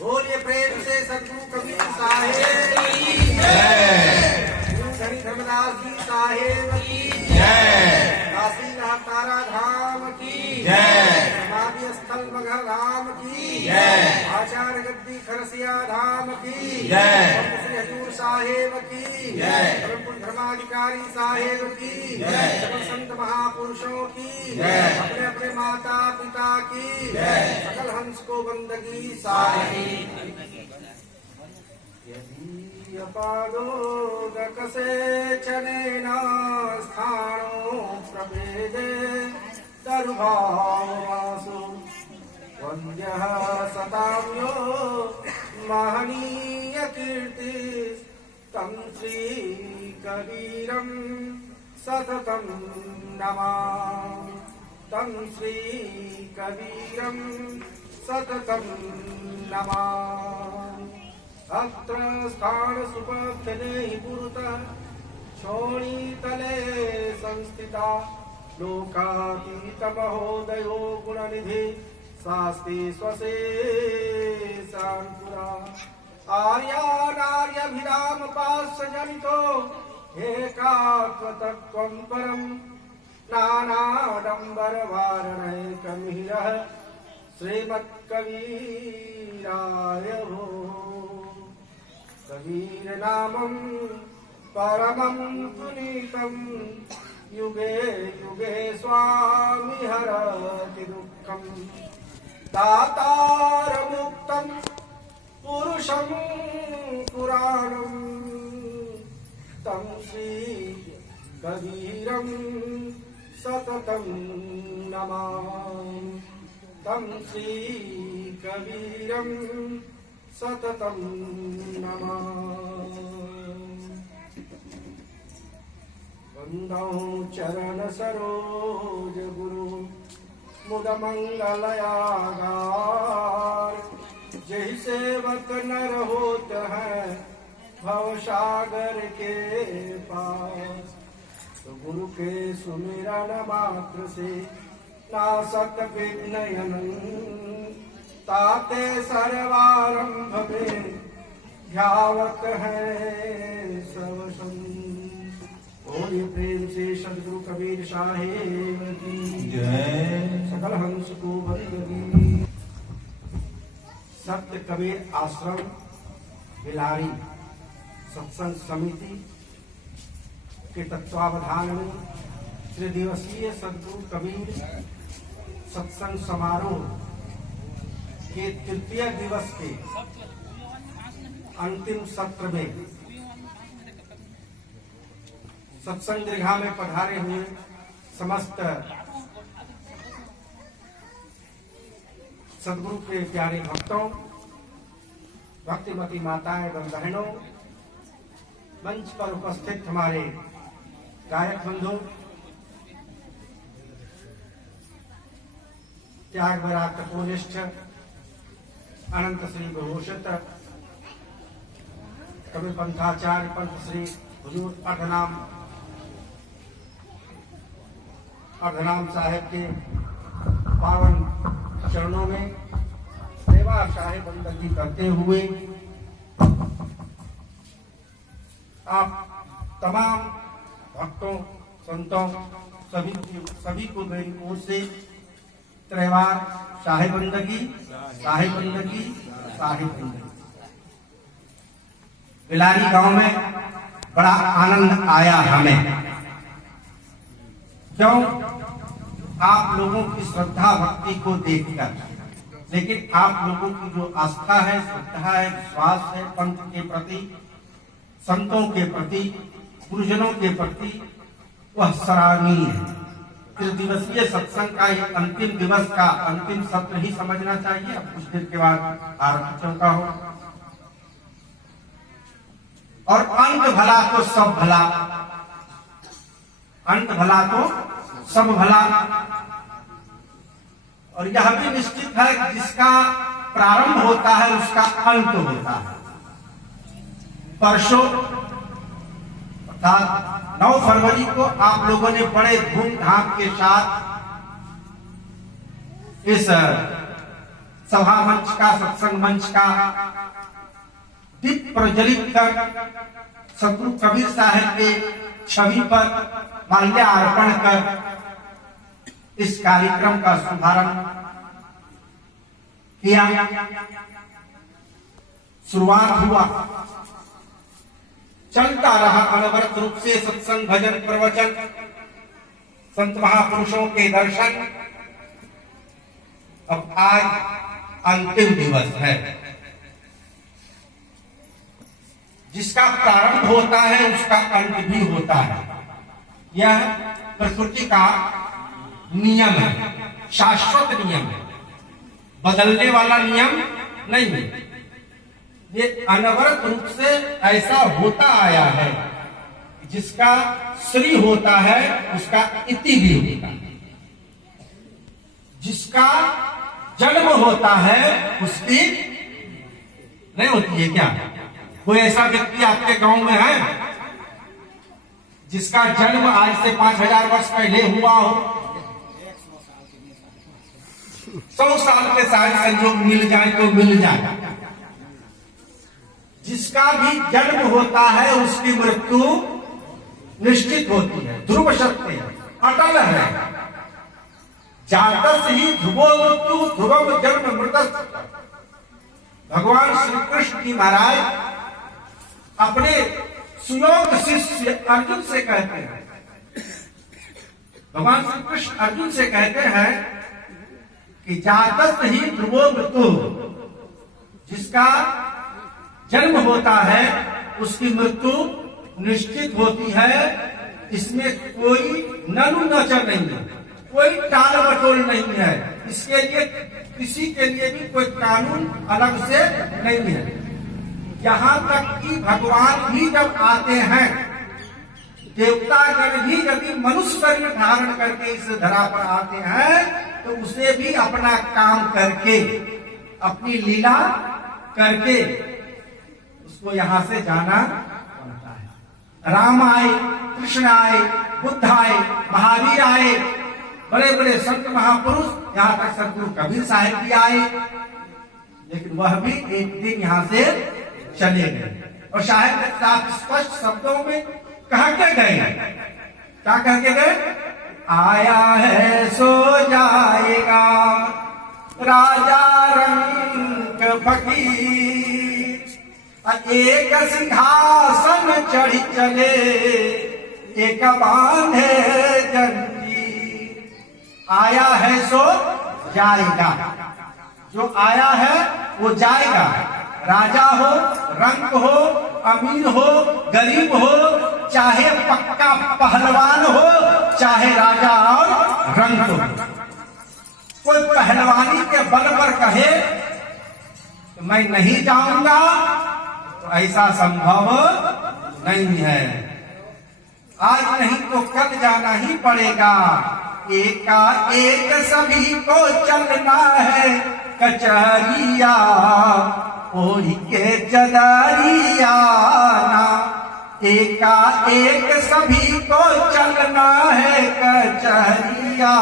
बोलिए प्रेम से सद्गुरु कबीर साहेब की जय। गुरु धनी धर्मदास जी साहेब की जय। काशी तारा धाम की जय। समाधि स्थल मगध धाम की जय। आचार्य गद्दी खरसिया धाम की जय। श्री हजूर साहेब की जय। धर्माधिकारी साहेब की जय। सकल संत महापुरुषों की जय। अपने अपने माता पिता की जय। सकल हंस को बंदगी साहेब। यदि अपादोदक से चलेन स्थाणो प्रभेदे तरुभाववासु वन्द्यः सताम्यो महनीय कीर्ति तं श्री कबीरं सततं नमामि। तं श्री कबीरं सततं नमामि। अत्र स्थान सुपथने पुरतः शोणीतले संस्थिता लोकातीत महोदयो गुणनिधि शास्ति स्वशेषांकुरा आर्यानार्यभिराम पास्य जनितो एकात्मतत्त्वं परं नानाडम्बरवारणैकमिहिरः श्रीमत्कबीराय भो। कबीर नामं परमं पुनीतं युगे युगे स्वामी हरति दुःखं दातारमुक्तं पुरुषं पुराणं तं श्री कबीरं सततं नमामि। तं श्री कबीरं सततं नमामि। वंदौ चरण सरोज गुरु मुद मंगलयागार। जय सेवक नर होत है भव सागर के पास। तो गुरु के सुमिरन मात्र से नासत विघ्न ताते सर्वारंभ में ध्यावत है सब संग। बोलिए प्रेम से सद्गुरु कबीर साहेब की जय। सकल हंस को बंदगी। सत्य कबीर आश्रम बिलारी सत्संग समिति के तत्वावधान में त्रिदिवसीय सद्गुरु कबीर सत्संग समारोह के तृतीय दिवस के अंतिम सत्र में सत्संग दीर्घा में पधारे हुए समस्त सद्गुरु के प्यारे भक्तों, भक्तिमती माताएं एवं बहनों, मंच पर उपस्थित हमारे गायक बंधु, त्याग बरा तपोनिष्ठ अनंत श्री विभूषित कबीर पंथाचार्य पंथ श्री हुजूर अर्धनाम साहेब के पावन चरणों में सेवा साहेब बंदगी करते हुए आप तमाम भक्तों, संतों, सभी को मेरी ओर से त्रैवार साहेब बंदगी, साहेब बंदगी, साहेब बंदगी। बिलारी गांव में बड़ा आनंद आया हमें। क्यों? आप लोगों की श्रद्धा भक्ति को देखकर, लेकिन आप लोगों की जो आस्था है, श्रद्धा है, विश्वास है पंथ के प्रति, संतों के प्रति, गुरुजनों के प्रति, वह सराहनीय है। त्रिदिवसीय सत्संग का ये अंतिम दिवस का अंतिम सत्र ही समझना चाहिए। अब कुछ देर के बाद आरती चौका हो और अंत भला तो सब भला, अंत भला तो सब भला। और यह भी निश्चित है कि जिसका प्रारंभ होता है उसका अंत होता है। परसों अर्थात 9 फरवरी को आप लोगों ने बड़े धूमधाम के साथ इस सभा मंच का, सत्संग मंच का दीप प्रज्वलित कर सतगुरु कबीर साहब के छवि पर माल्यार्पण कर इस कार्यक्रम का शुभारंभ किया। शुरुआत हुआ, चलता रहा अनवरत रूप से सत्संग, भजन, प्रवचन, संत महापुरुषों के दर्शन। अब आज अंतिम दिवस है, जिसका प्रारंभ होता है उसका अंत भी होता है। यह प्रकृति का नियम है, शाश्वत नियम है, बदलने वाला नियम नहीं है। ये अनवरत रूप से ऐसा होता आया है, जिसका श्री होता है उसका इति भी होता है, जिसका जन्म होता है उसकी नहीं होती है। क्या कोई ऐसा व्यक्ति आपके गांव में है जिसका जन्म आज से 5000 वर्ष पहले हुआ हो? 100 साल के शायद संयोग मिल जाए तो मिल जाए। जिसका भी जन्म होता है उसकी मृत्यु निश्चित होती है, ध्रुव सत्य है, अटल है। जातस ही ध्रुवो मृत्यु ध्रुवम जन्म मृतस्। भगवान श्री कृष्ण की महाराज अपने सुयोग शिष्य अर्जुन से कहते हैं, भगवान श्री कृष्ण अर्जुन से कहते हैं कि जातस ही ध्रुवो मृत्यु, जिसका जन्म होता है उसकी मृत्यु निश्चित होती है। इसमें कोई ननु नच नहीं है, कोई टाल मटोल नहीं है। इसके लिए किसी के लिए भी कोई कानून अलग से नहीं है। यहाँ तक कि भगवान भी जब आते हैं, देवतागण भी यदि मनुष्य शरीर धारण करके इस धरा पर आते हैं तो उसे भी अपना काम करके, अपनी लीला करके उसको यहाँ से जाना पड़ता है। राम आए, कृष्ण आए, बुद्ध आए, महावीर आए, बड़े बड़े संत महापुरुष, यहाँ तक सतगुरु कबीर साहब भी आए, लेकिन वह भी एक दिन यहाँ से चले गए। और शायद साफ स्पष्ट शब्दों में कह के गए, क्या कह के गए? आया है सो जाएगा राजा रंग फकीर, एक सिंहासन चढ़ी चले एक बांधे जंजीर। आया है सो जाएगा, जो आया है वो जाएगा। राजा हो, रंग हो, अमीर हो, गरीब हो, चाहे पक्का पहलवान हो, चाहे राजा और रंग हो। कोई पहलवानी के बल पर कहे तो मैं नहीं जाऊंगा, तो ऐसा संभव नहीं है। आज नहीं तो कल जाना ही पड़ेगा। एका एक सभी को चलना है कचहरिया, ओढ़ी के चदरिया ना। एका एक सभी को चलना है कचहरिया,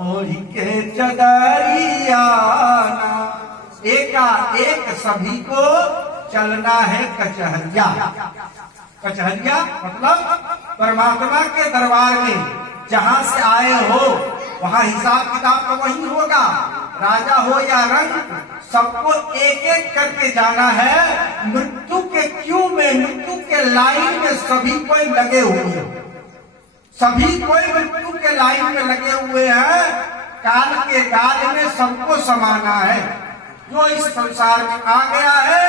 ओढ़ी के चदरिया ना। एका एक सभी को चलना है कचहरिया। कचहरिया मतलब परमात्मा के दरबार में जहां से आए हो वहां हिसाब किताब तो वही होगा। राजा हो या रंग, सबको एक एक करके जाना है। मृत्यु के क्यों में, मृत्यु के लाइन में सभी कोई लगे हुए हैं, सभी कोई मृत्यु के लाइन में लगे हुए हैं। काल के गाल में सबको समाना है। जो इस संसार में आ गया है,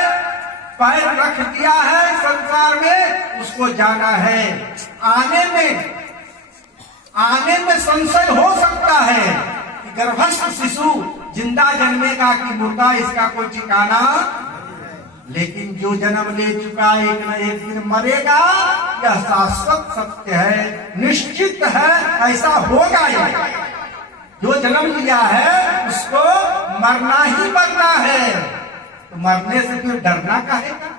पैर रख दिया है संसार में, उसको जाना है। आने में संशय हो सकता है कि गर्भस्थ शिशु जिंदा जन्मेगा कि मुर्दा, इसका कोई ठिकाना। लेकिन जो जन्म ले चुका एक न एक दिन मरेगा, यह शाश्वत सत्य है, निश्चित है, ऐसा होगा ही। जो जन्म लिया है उसको मरना ही मरना है, तो मरने से फिर डरना काहे का?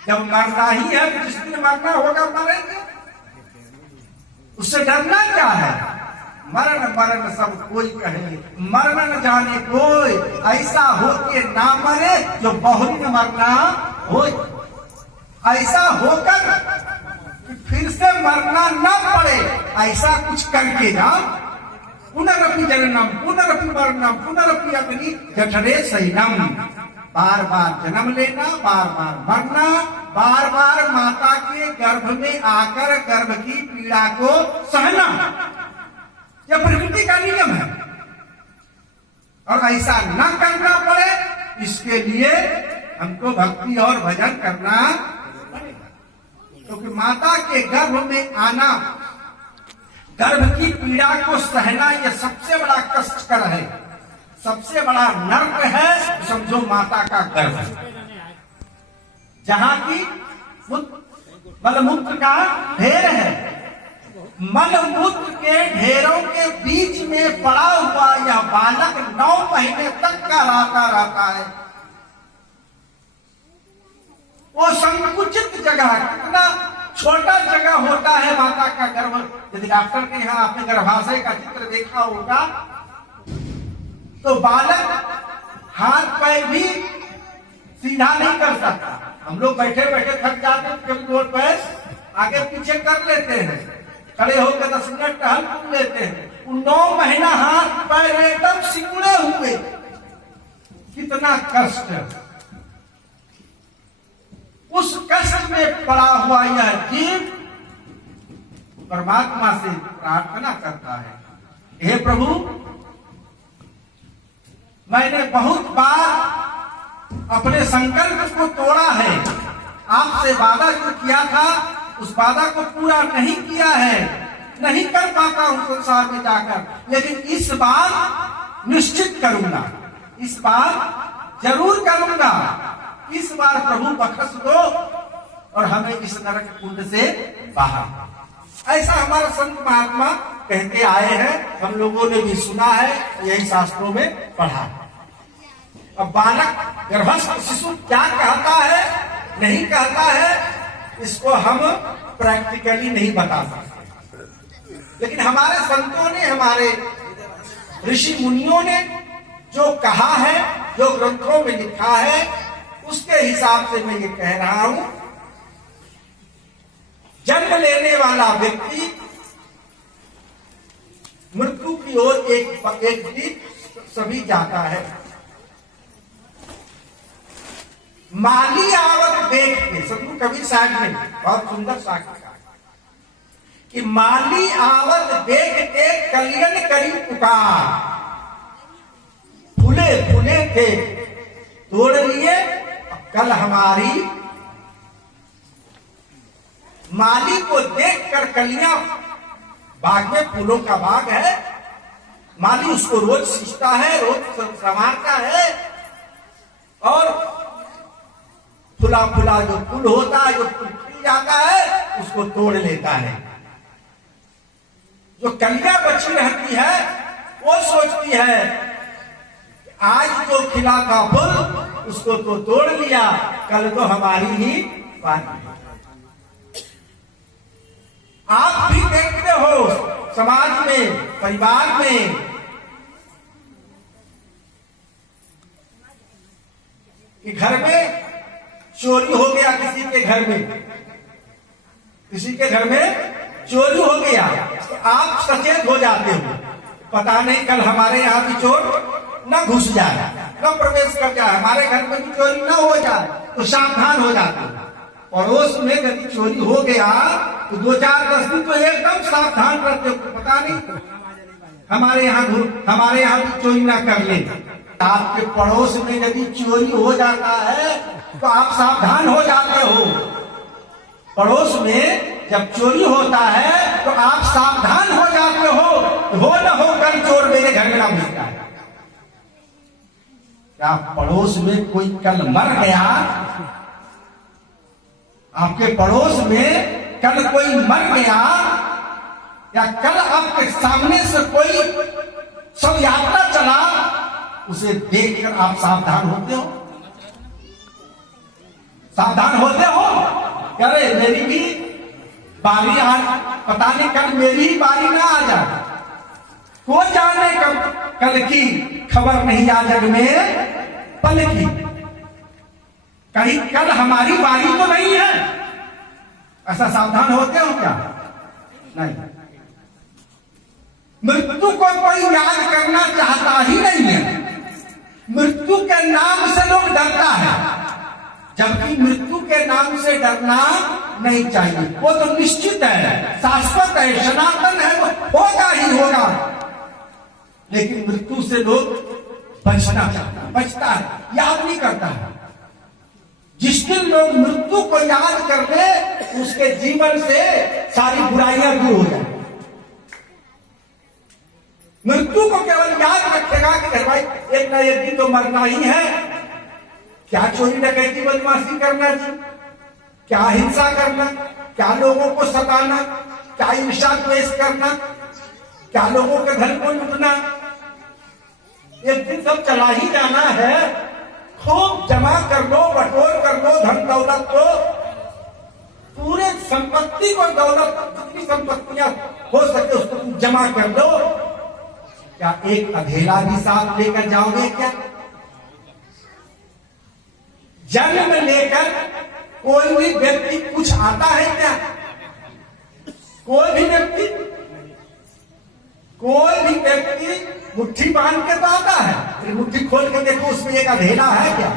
जब मरना ही है तो जिस दिन मरना होगा मरेंगे, उससे डरना क्या है? मरण मरण सब कोई कहे, मरण न जाने कोई, ऐसा हो के ना मरे जो बहुरी न मरना हो। ऐसा होकर कि फिर से मरना न पड़े, ऐसा कुछ करके जाओ। पुनरपि जननम पुनरपि मरणम पुनरपि अग्नि जठरे शयनम। बार बार जन्म लेना, बार बार मरना, बार बार माता के गर्भ में आकर गर्भ की पीड़ा को सहना, यह प्रकृति का नियम है। और ऐसा न करना पड़े, इसके लिए हमको भक्ति और भजन करना पड़ेगा। क्योंकि माता के गर्भ में आना, गर्भ की पीड़ा को सहना, यह सबसे बड़ा कष्टकर है, सबसे बड़ा नर्क है। समझो माता का गर्भ है, जहां की मलमूत्र का ढेर है। मलमूत्र के ढेरों के बीच में पड़ा हुआ यह बालक 9 महीने तक का रहता है। वो संकुचित जगह, कितना छोटा जगह होता है माता का गर्भ। यदि डॉक्टर के यहाँ आपने गर्भाशय का चित्र देखा होगा तो बालक हाथ पैर भी सीधा नहीं कर सकता। हम लोग बैठे बैठे थक जाते हैं, कभी दो पैर आगे पीछे कर लेते हैं, खड़े होकर 10 मिनट टहल लेते हैं। 9 महीना हाथ पैर एकदम सिकुड़े हुए, कितना कष्ट। उस कष्ट में पड़ा हुआ यह जीव परमात्मा से प्रार्थना करता है, हे प्रभु, मैंने बहुत बार अपने संकल्प को तोड़ा है, आपसे वादा जो किया था उस वादा को पूरा नहीं किया है, नहीं कर पाता हूं संसार में जाकर, लेकिन इस बार निश्चित करूंगा, इस बार जरूर करूंगा। इस बार प्रभु बख्श दो और हमें इस नरक कुंड से बाहर। ऐसा हमारा संत महात्मा कहते आए हैं, हम लोगों ने भी सुना है, यही शास्त्रों में पढ़ा है। अब बालक गर्भस्थ शिशु क्या कहता है नहीं कहता है, इसको हम प्रैक्टिकली नहीं बता सकते, लेकिन हमारे संतों ने, हमारे ऋषि मुनियों ने जो कहा है, जो ग्रंथों में लिखा है, उसके हिसाब से मैं ये कह रहा हूं। जन्म लेने वाला व्यक्ति मृत्यु की ओर एक भी सभी जाता है। माली आवत देख के, सतगुरु कबीर साहब ने बहुत सुंदर साक्ष्य कहा कि माली आवत देख के कलियन करी पुकार, फूले फूले थे तोड़ लिए, कल हमारी। माली को देखकर कलियां, बाग में फूलों का बाग है, माली उसको रोज सींचता है, रोज संवारता है, और फुला फुला जो फूल होता है, जो फूल खिल जाता है, उसको तोड़ लेता है। जो कलियां बची रहती है वो सोचती है आज जो खिला था फूल उसको तो तोड़ लिया, कल तो हमारी ही बात। आप भी देखते हो समाज में, परिवार में, कि घर में चोरी हो गया, किसी के घर में, किसी के घर में चोरी हो गया, तो आप सचेत हो जाते हो, पता नहीं कल हमारे यहाँ भी चोर न घुस जाए, न प्रवेश कर जाए, हमारे घर में भी चोरी न हो जाए, तो सावधान हो जाते हो। पड़ोस में यदि चोरी हो गया तो 2-4-10 दिन तो एकदम सावधान रहते हो, पता नहीं हमारे यहाँ भी चोरी ना कर ले। आपके पड़ोस में यदि चोरी हो जाता है तो आप सावधान हो जाते हो। पड़ोस में जब चोरी होता है तो आप सावधान हो जाते हो न हो कल चोर मेरे घर में ना घुस जाए। क्या पड़ोस में कोई कल मर गया, आपके पड़ोस में कल कोई मर गया, या कल आपके सामने से कोई शव यात्रा चला, उसे देखकर आप सावधान होते हो? सावधान होते हो? अरे मेरी भी बारी आज, पता नहीं कल मेरी ही बारी ना आ जाए, को जाने कब कल की, खबर नहीं आ जग में पल की। कहीं कल हमारी बारी तो नहीं है, ऐसा सावधान होते हो क्या? नहीं। मृत्यु को कोई याद करना चाहता ही नहीं है। मृत्यु के नाम से लोग डरता है, जबकि मृत्यु के नाम से डरना नहीं चाहिए। वो तो निश्चित है, शाश्वत है, सनातन है, वो होगा ही होगा। लेकिन मृत्यु से लोग बचना चाहता है, बचता है, याद नहीं करता है। जिस दिन लोग मृत्यु को याद कर ले, उसके जीवन से सारी बुराइयां दूर हो जाए। मृत्यु को केवल याद रखेगा कि भाई एक ना एक दिन तो मरना ही है। क्या चोरी डकैती बदमाशी करना जी, क्या हिंसा करना, क्या लोगों को सताना, क्या ईर्ष्या द्वेष करना, क्या लोगों के धन को लूटना। एक दिन सब चला ही जाना है। खूब जमा कर लो, बटोर कर लो धन दौलत को, पूरे संपत्ति को, दौलत जितनी संपत्तियां हो सके उसको जमा कर लो। क्या एक अधेला भी साथ लेकर जाओगे क्या? जन्म लेकर कोई भी व्यक्ति कुछ आता है क्या? कोई भी व्यक्ति मुट्ठी बांध के तो आता है, फिर मुट्ठी खोल के देखो उसमें एक अधेला है क्या?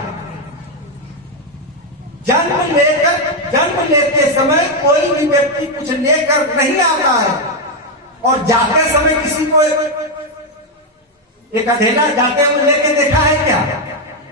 जन्म लेते समय कोई भी व्यक्ति कुछ लेकर नहीं आता है, और जाते समय किसी को एक अधेला जाते हुए लेके देखा है क्या?